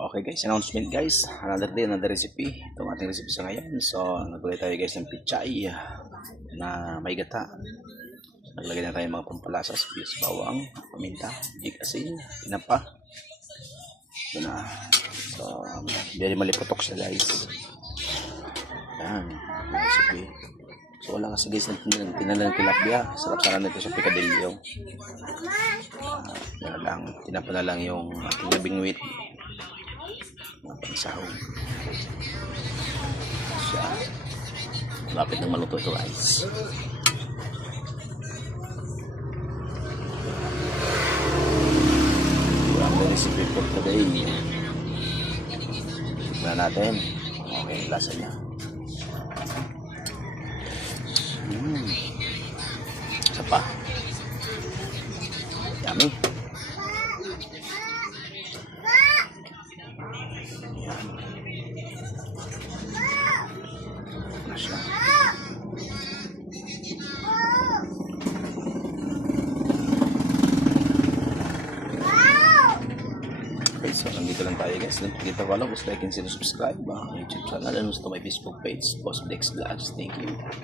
Okay guys, announcement guys. Another day, another recipe. Itong ating recipe sa ngayon. So, naglagay tayo guys ng pichay na may gata. Naglagay na tayo ng mga pampalasas, bis, bawang, paminta, jig asin, tinapa. Ito na. So, very maliputok siya guys. Yan, recipe. So, wala kasi guys tinalang tilapia. Sarap sana nito sa picadillo. Yan lang, tinapa na lang yung ating labingwit. Pansahog siya. Lapit ng maluto ito guys. Ang recipe for today. Tignan natin. Okay, lasa niya. Isa pa. Yummy. Okay, so nandito lang tayo guys. Don't forget to follow, like and subscribe. YouTube channel and also my Facebook page, Boss Dex Vlogs. Thank you.